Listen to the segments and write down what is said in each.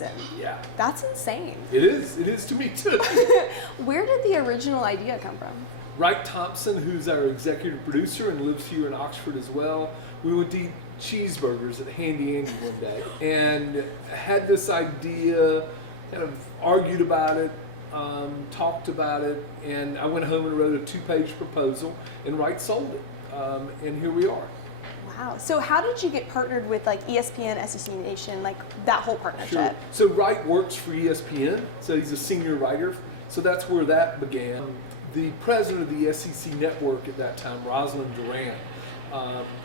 season. Yeah. That's insane. It is to me too. Where did the original idea come from? Wright Thompson, who's our executive producer and lives here in Oxford as well, we went to eat cheeseburgers at Handy Andy one day and had this idea, kind of argued about it, talked about it, and I went home and wrote a 2-page proposal, and Wright sold it, and here we are. Wow. So how did you get partnered with like ESPN, SEC Nation, like that whole partnership? Sure. So Wright works for ESPN, so he's a senior writer, so that's where that began. The president of the SEC network at that time, Rosalind Durant,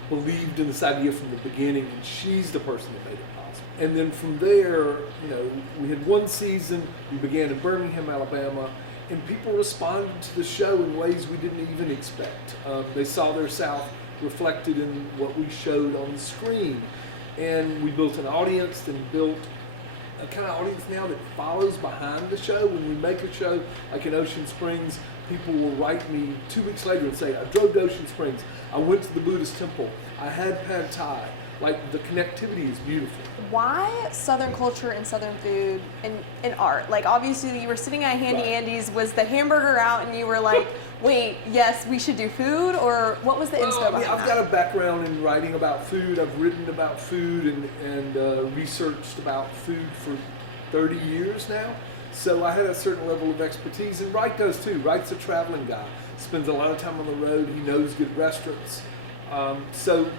believed in this idea from the beginning, and she's the person that made it possible. And then from there, we had one season, we began in Birmingham, Alabama, and people responded to the show in ways we didn't even expect. They saw their South reflected in what we showed on the screen. And we built an audience and built a kind of audience now that follows behind the show. When we make a show, like in Ocean Springs, people will write me 2 weeks later and say, I drove to Ocean Springs, I went to the Buddhist temple, I had pad thai. Like, the connectivity is beautiful. Why Southern culture and Southern food and art? Like, obviously you were sitting at Handy Andy's, was the hamburger out and you were like, wait, yes, we should do food? Or what was the inspo behind I've got a background in writing about food. I've written about food and researched about food for 30 years now. So I had a certain level of expertise, and Wright does too. Wright's a traveling guy, spends a lot of time on the road, he knows good restaurants. So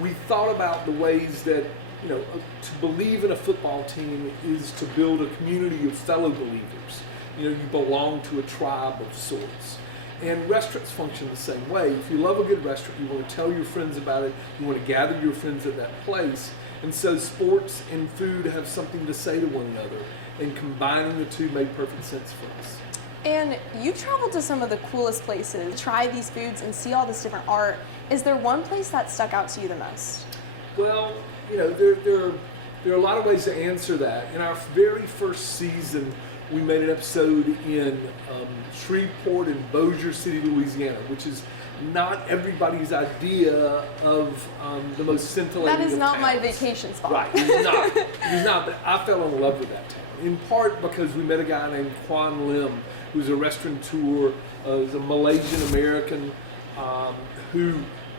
we thought about the ways that, to believe in a football team is to build a community of fellow believers. You belong to a tribe of sorts. And restaurants function the same way. If you love a good restaurant, you want to tell your friends about it, you want to gather your friends at that place. And so sports and food have something to say to one another, and combining the two made perfect sense for us. And you traveled to some of the coolest places, try these foods and see all this different art. Is there one place that stuck out to you the most? Well, there are a lot of ways to answer that. In our very first season, we made an episode in Shreveport and Bossier City, Louisiana, which is not everybody's idea of the most scintillating That is of not towns. My vacation spot. Right, it's not, but I fell in love with that town. In part because we met a guy named Quan Lim, who's a restaurateur, was a Malaysian American who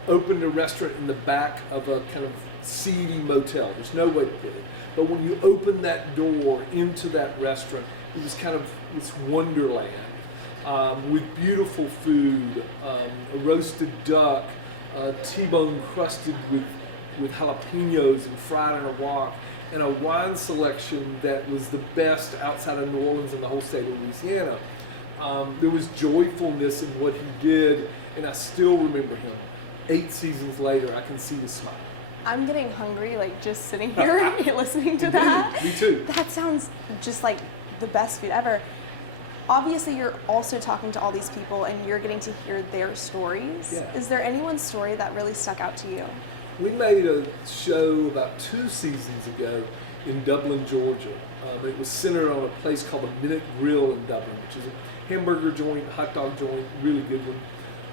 opened a restaurant in the back of a kind of seedy motel. There's no way to put it. But when you open that door into that restaurant, it was kind of this wonderland with beautiful food, a roasted duck, T-bone crusted with jalapenos and fried in a wok, and a wine selection that was the best outside of New Orleans and the whole state of Louisiana. There was joyfulness in what he did, and I still remember him. 8 seasons later, I can see the smile. I'm getting hungry, like just sitting here listening to that. Me too. That sounds just like the best food ever. Obviously, you're also talking to all these people and you're getting to hear their stories. Yeah. Is there anyone's story that really stuck out to you? We made a show about 2 seasons ago in Dublin, Georgia. It was centered on a place called the Minute Grill in Dublin, which is a hamburger joint, hot dog joint, really good one,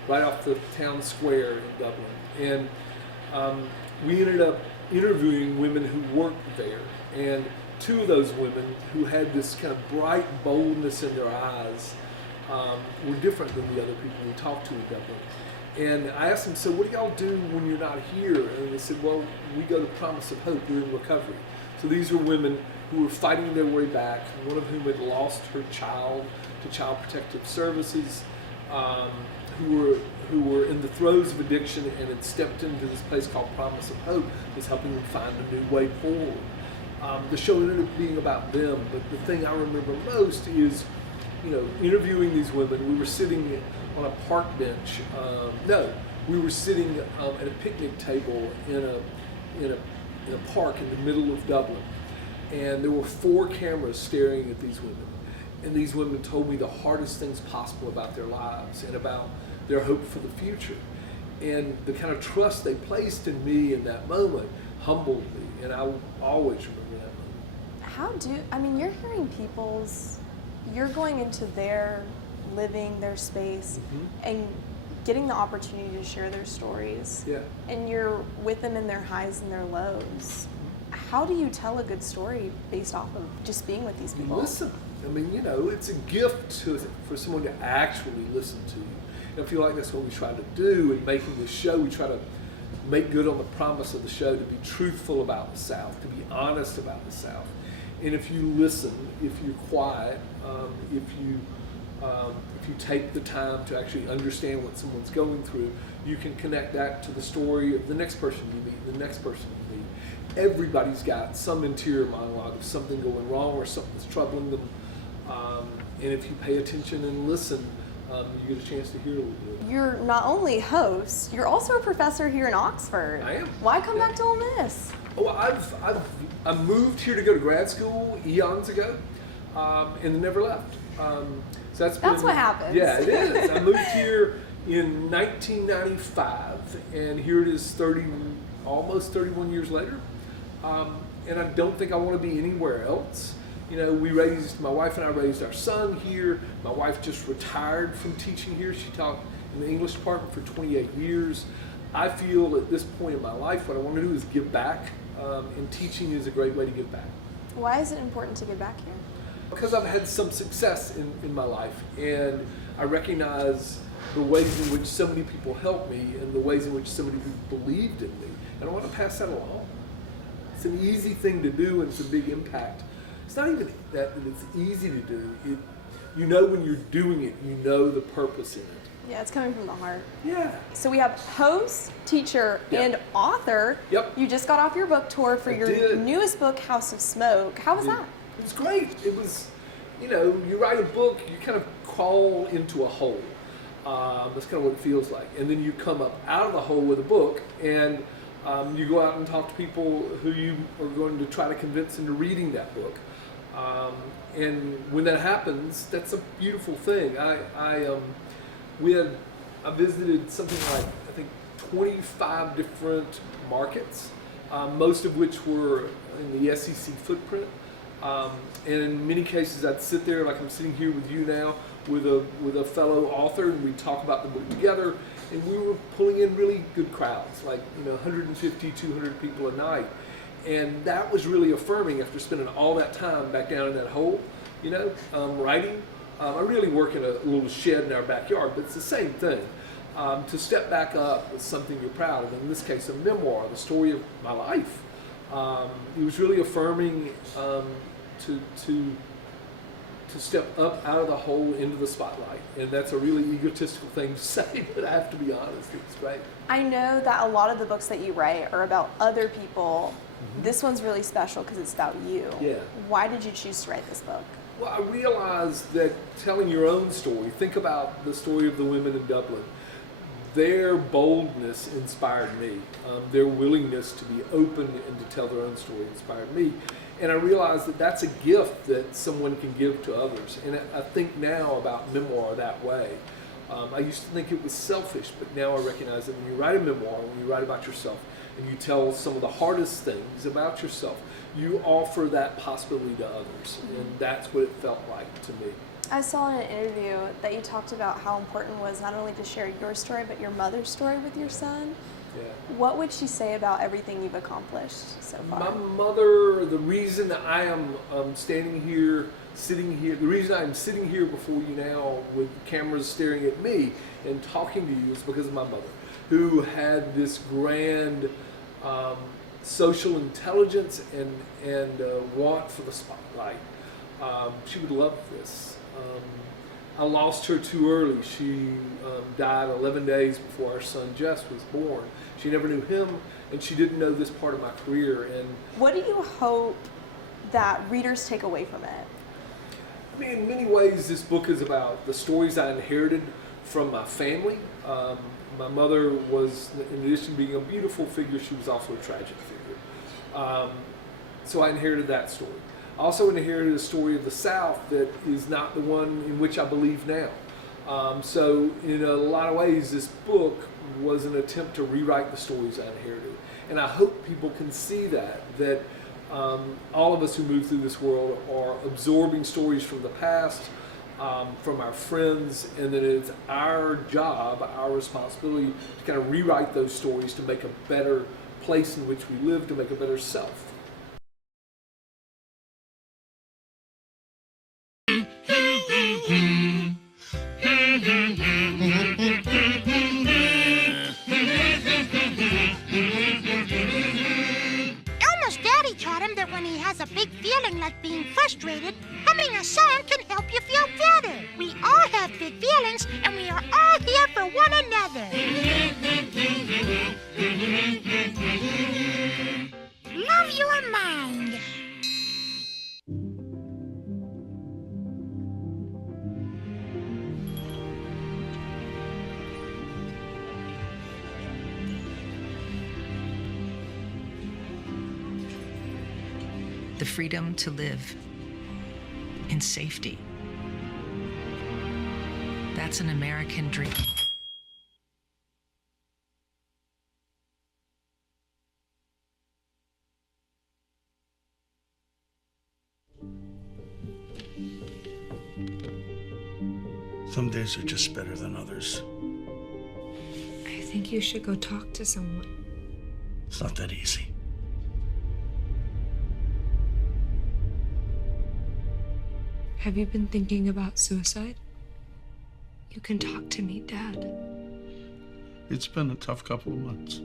right off the town square in Dublin. And we ended up interviewing women who worked there. And 2 of those women who had this kind of bright boldness in their eyes were different than the other people we talked to in Dublin. And I asked them, so what do y'all do when you're not here? And they said, well, we go to Promise of Hope. We're in recovery. So these were women who were fighting their way back, one of whom had lost her child to Child Protective Services, who were in the throes of addiction and had stepped into this place called Promise of Hope, was helping them find a new way forward. The show ended up being about them, but the thing I remember most is, interviewing these women. We were sitting on a park bench. We were sitting at a picnic table in a park in the middle of Dublin, and there were 4 cameras staring at these women. And these women told me the hardest things possible about their lives and about their hope for the future. And the kind of trust they placed in me in that moment humbled me, and I will always remember that moment. You're hearing you're going into their living, their space, and getting the opportunity to share their stories. Yeah. And you're with them in their highs and their lows. How do you tell a good story based off of just being with these people? Listen. I mean, it's a gift for someone to actually listen to you. And I feel like that's what we try to do in making this show. We try to make good on the promise of the show, to be truthful about the South, to be honest about the South. And if you listen, if you're quiet, if you take the time to actually understand what someone's going through, you can connect that to the story of the next person you meet, the next person you meet. Everybody's got some interior monologue of something going wrong or something that's troubling them. And if you pay attention and listen, you get a chance to hear a little bit. You're not only host, you're also a professor here in Oxford. I am. Why come back to Ole Miss? Oh, I moved here to go to grad school eons ago, and never left. So that's what happens. Yeah, it is. I moved here in 1995, and here it is almost 31 years later. And I don't think I want to be anywhere else. My wife and I raised our son here. My wife just retired from teaching here. She taught in the English department for 28 years. I feel at this point in my life, what I want to do is give back, and teaching is a great way to give back. Why is it important to give back here? Because I've had some success in my life, and I recognize the ways in which so many people helped me and the ways in which so many people believed in me, and I want to pass that along. It's an easy thing to do, and it's a big impact. It's not even that it's easy to do. When you're doing it, you know the purpose in it. Yeah, it's coming from the heart. Yeah. So we have host, teacher, and author. Yep. You just got off your book tour for your newest book, House of Smoke. How was that? It was great. It was, you write a book, you kind of crawl into a hole. That's kind of what it feels like. And then you come up out of the hole with a book, and you go out and talk to people who you are going to try to convince into reading that book. And when that happens, that's a beautiful thing. I visited something like, I think, 25 different markets, most of which were in the SEC footprint. And in many cases, I'd sit there like I'm sitting here with you now, with a fellow author, and we'd talk about the book together. And we were pulling in really good crowds, like 150, 200 people a night. And that was really affirming after spending all that time back down in that hole, writing. I really work in a little shed in our backyard, but it's the same thing. To step back up with something you're proud of, in this case a memoir, the story of my life. It was really affirming to step up out of the hole into the spotlight. And that's a really egotistical thing to say, but I have to be honest, it's great. I know that a lot of the books that you write are about other people. Mm-hmm. This one's really special because it's about you. Yeah. Why did you choose to write this book? Well, I realized that telling your own story, think about the story of the women in Dublin. Their boldness inspired me. Their willingness to be open and to tell their own story inspired me. And I realized that that's a gift that someone can give to others. And I think now about memoir that way. I used to think it was selfish, but now I recognize that when you write a memoir, when you write about yourself, and you tell some of the hardest things about yourself, you offer that possibility to others. And that's what it felt like to me. I saw in an interview that you talked about how important it was not only to share your story, but your mother's story with your son. Yeah. What would she say about everything you've accomplished so far? My mother, the reason I am sitting here, the reason I'm sitting here before you now with cameras staring at me and talking to you is because of my mother, who had this grand social intelligence and want for the spotlight. She would love this. I lost her too early. She died 11 days before our son Jess was born. She never knew him, and she didn't know this part of my career. And what do you hope that readers take away from it? I mean, in many ways, this book is about the stories I inherited from my family. My mother was, in addition to being a beautiful figure, she was also a tragic figure. So I inherited that story. I also inherited a story of the South that is not the one in which I believe now. So in a lot of ways, this book was an attempt to rewrite the stories I inherited. And I hope people can see that all of us who move through this world are absorbing stories from the past, from our friends, and that it's our job, our responsibility to kind of rewrite those stories to make a better place in which we live, to make a better self. Elmo's daddy taught him that when he has a big feeling like being frustrated, humming a song can help you feel better. We all have big feelings, and we are all here for one another. Love your mind. The freedom to live in safety. That's an American dream. Some days are just better than others. I think you should go talk to someone. It's not that easy. Have you been thinking about suicide? You can talk to me, Dad. It's been a tough couple of months.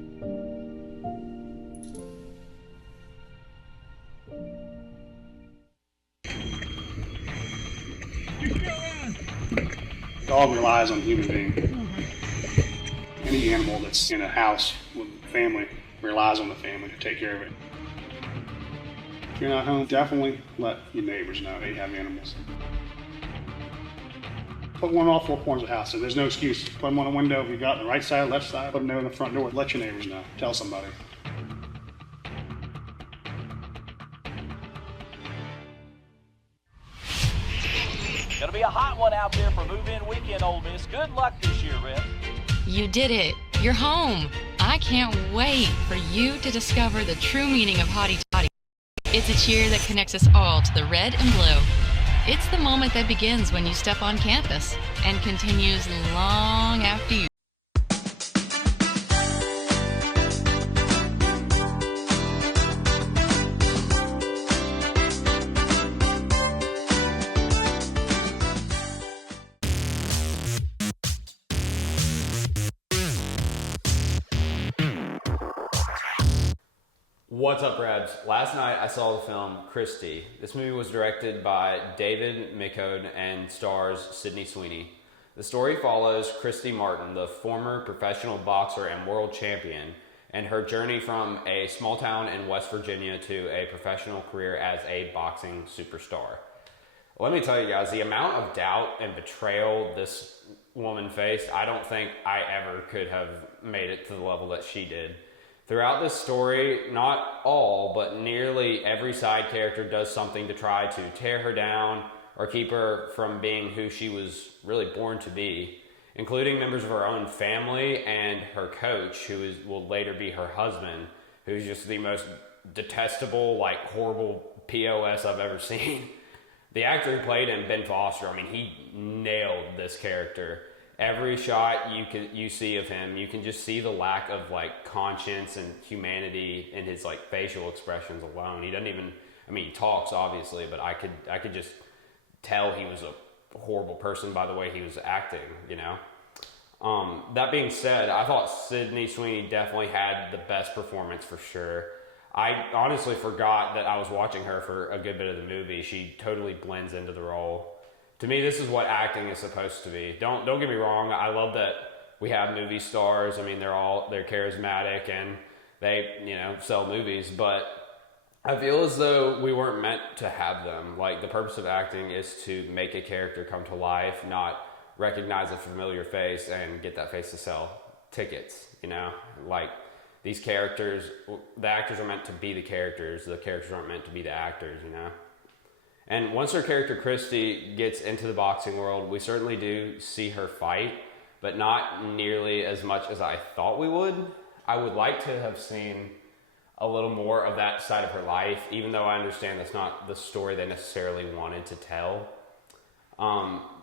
Dog relies on human being. Any animal that's in a house with a family relies on the family to take care of it. If you're not home, definitely let your neighbors know they have animals. Put one on all four corners of the house, so there's no excuse. Put them on a window if you got the right side, left side. Put them there in the front door. Let your neighbors know. Tell somebody. Gonna be a hot one out there for move-in weekend, Ole Miss. Good luck this year, Rip. You did it. You're home. I can't wait for you to discover the true meaning of hotty toddy. It's a cheer that connects us all to the red and blue. It's the moment that begins when you step on campus and continues long after you. What's up, Rads? Last night I saw the film Christie. This movie was directed by David Michôd and stars Sydney Sweeney. The story follows Christy Martin, the former professional boxer and world champion, and her journey from a small town in West Virginia to a professional career as a boxing superstar. Let me tell you guys, the amount of doubt and betrayal this woman faced, I don't think I ever could have made it to the level that she did. Throughout this story, not all, but nearly every side character does something to try to tear her down or keep her from being who she was really born to be, including members of her own family and her coach, who will later be her husband, who's just the most detestable, horrible POS I've ever seen. The actor who played him, Ben Foster, he nailed this character. Every shot you see of him, you can just see the lack of conscience and humanity in his facial expressions alone. He doesn't even, he talks obviously, but I could just tell he was a horrible person by the way he was acting, That being said, I thought Sydney Sweeney definitely had the best performance for sure. I honestly forgot that I was watching her for a good bit of the movie. She totally blends into the role. To me, this is what acting is supposed to be. Don't get me wrong. I love that we have movie stars. They're charismatic and they, sell movies. But I feel as though we weren't meant to have them. The purpose of acting is to make a character come to life, not recognize a familiar face and get that face to sell tickets, these characters, the actors are meant to be the characters aren't meant to be the actors, And once her character Christy gets into the boxing world, we certainly do see her fight, but not nearly as much as I thought we would. I would like to have seen a little more of that side of her life, even though I understand that's not the story they necessarily wanted to tell.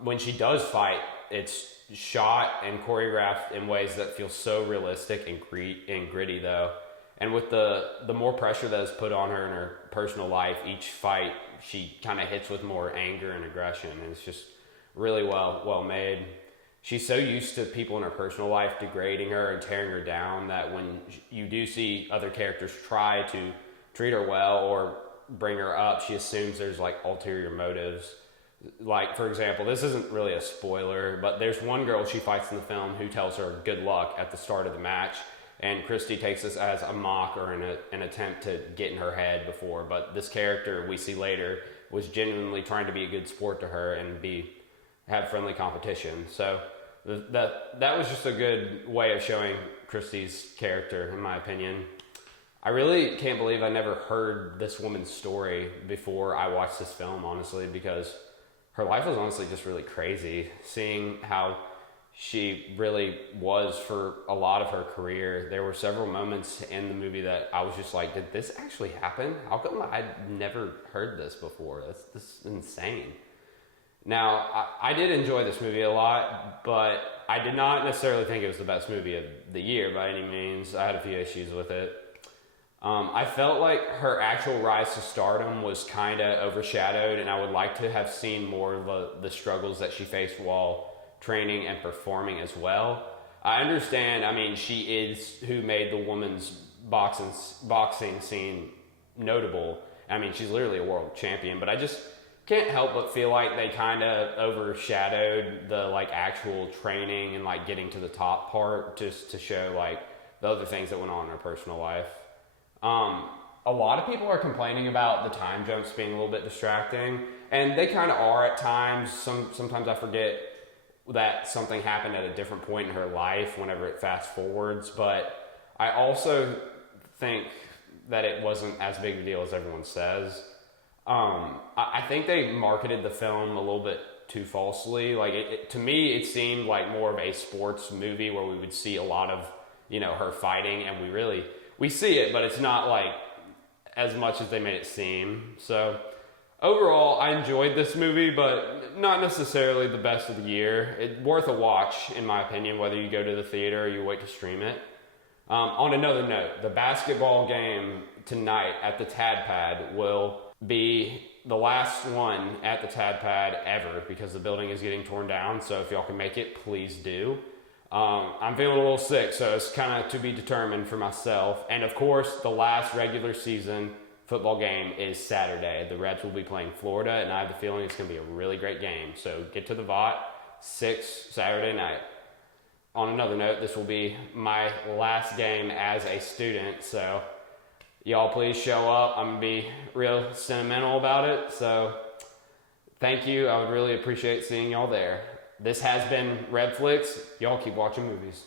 When she does fight, it's shot and choreographed in ways that feel so realistic and gritty though. And with the more pressure that is put on her in her personal life, each fight she kind of hits with more anger and aggression, and it's just really well made. She's so used to people in her personal life degrading her and tearing her down that when you do see other characters try to treat her well or bring her up, she assumes there's like ulterior motives. Like, for example, this isn't really a spoiler, but there's one girl she fights in the film who tells her good luck at the start of the match, and Christy takes this as a mock or an attempt to get in her head before, but this character we see later was genuinely trying to be a good sport to her and have friendly competition. So that was just a good way of showing Christy's character, in my opinion. I really can't believe I never heard this woman's story before I watched this film, honestly, because her life was honestly just really crazy. Seeing how she really was for a lot of her career. There were several moments in the movie that I was just like, did this actually happen? How come I'd never heard this before? This is insane. Now, I did enjoy this movie a lot, but I did not necessarily think it was the best movie of the year by any means. I had a few issues with it. I felt like her actual rise to stardom was kind of overshadowed, and I would like to have seen more of the struggles that she faced while training and performing as well. I understand, I mean, she is who made the women's boxing scene notable. I mean, she's literally a world champion, but I just can't help but feel like they kind of overshadowed the like actual training and like getting to the top part just to show like the other things that went on in her personal life. A lot of people are complaining about the time jumps being a little bit distracting, and they kind of are at times. Sometimes I forget that something happened at a different point in her life whenever it fast forwards, but I also think that it wasn't as big a deal as everyone says. I think they marketed the film a little bit too falsely. Like to me, it seemed like more of a sports movie where we would see a lot of, her fighting, and we see it, but it's not like as much as they made it seem. So overall, I enjoyed this movie, but not necessarily the best of the year. It's worth a watch, in my opinion, whether you go to the theater or you wait to stream it. On another note, the basketball game tonight at the Tad Pad will be the last one at the Tad Pad ever because the building is getting torn down. So if y'all can make it, please do. I'm feeling a little sick, so it's kind of to be determined for myself. And of course, the last regular season football game is Saturday. The Reds will be playing Florida, and I have the feeling it's going to be a really great game. So get to the Vought, 6 Saturday night. On another note, this will be my last game as a student, so y'all please show up. I'm going to be real sentimental about it, so thank you. I would really appreciate seeing y'all there. This has been Redflix. Y'all keep watching movies.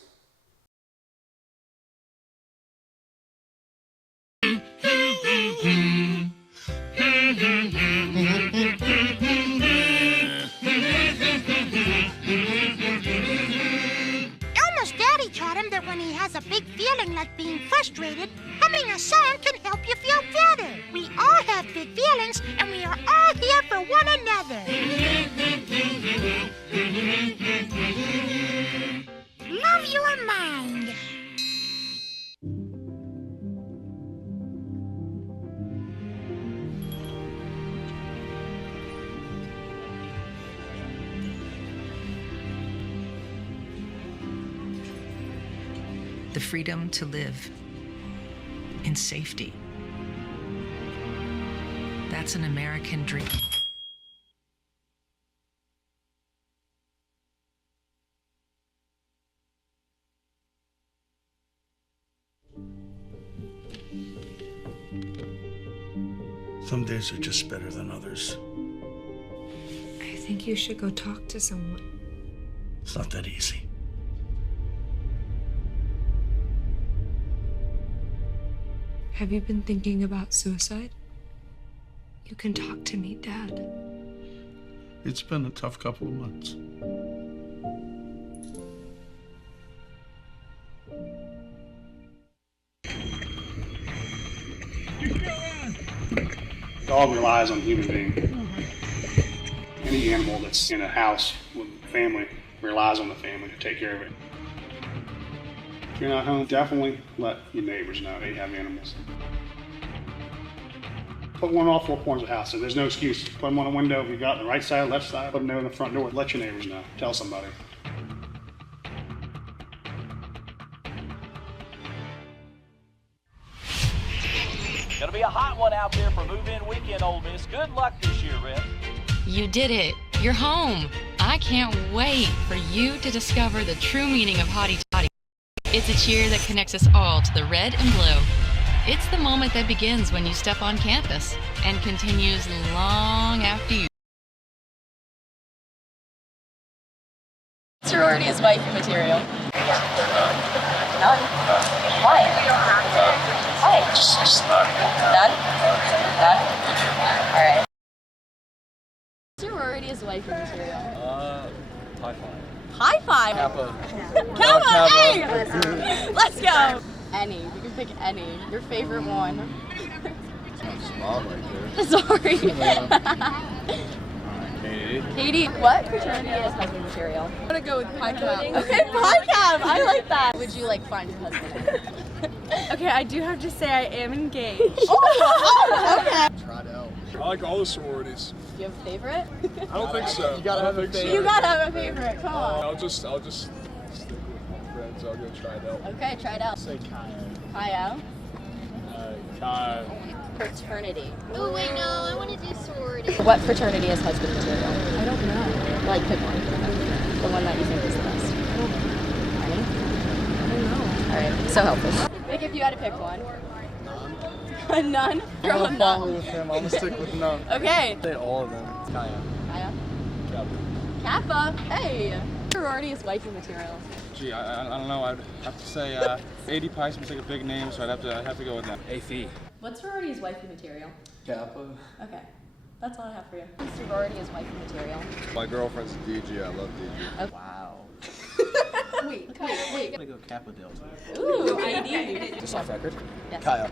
Elmo's daddy taught him that when he has a big feeling like being frustrated, humming a song can help you feel better. We all have big feelings, and we are all here for one another. Love your mind. The freedom to live in safety. That's an American dream. Some days are just better than others. I think you should go talk to someone. It's not that easy. Have you been thinking about suicide? You can talk to me, Dad. It's been a tough couple of months. Dog relies on human being. Any animal that's in a house with a family relies on the family to take care of it. If you're not home, definitely let your neighbors know they have animals. Put one on all 4 corners of the house, so there's no excuse. Put them on a window if you got the right side, left side. Put them there in the front door. Let your neighbors know. Tell somebody. Gonna be a hot one out there for move-in weekend, Ole Miss. Good luck this year, Rhett. You did it. You're home. I can't wait for you to discover the true meaning of hotty toddy. It's a cheer that connects us all to the red and blue. It's the moment that begins when you step on campus and continues long after you. Sorority is wifey material. None. Why? Why? Just none. None? None? Alright. Sorority is wifey material. High five. High five? Kappa. Kappa, hey! Let's go! Any. You can pick any. Your favorite one. Small right there. Sorry. Katie. Katie, what fraternity is husband material? I'm gonna go with Pi Cap. Okay, Pi Cap. I like that. Would you like find your husband? Okay, I do have to say I am engaged. Okay. Tried out. I like all the sororities. Do you have a favorite? I don't think so. You gotta have a favorite. You gotta have a favorite. Come on. I'll just stick with my friends. I'll go try it out. Okay, try it out. Say Kyle. Kyle. Kyle. Fraternity. Oh wait, no, I want to do sorority. What fraternity is husband material? I don't know. Like, pick one. The one that you think is the best. Any? I don't know. Alright, so helpful. Like, if you had to pick one. None? None? You're I'm on gonna follow none. with him. I'm gonna stick with none. Okay. Say all of them. Kaya. Kaya? Kappa. Kappa. Hey. Sorority is wifey material. Gee, I don't know. I'd have to say 80 Pi seems like a big name, so I'd have to go with that. AFE. What sorority is wifey material? Kappa. Okay. That's all I have for you. Sorority is wifey material. My girlfriend's a DG. I love DG. Okay. Wow. Wait. I'm gonna go Kappa Delta. Ooh, ID. Just off record. Yes. Kaya.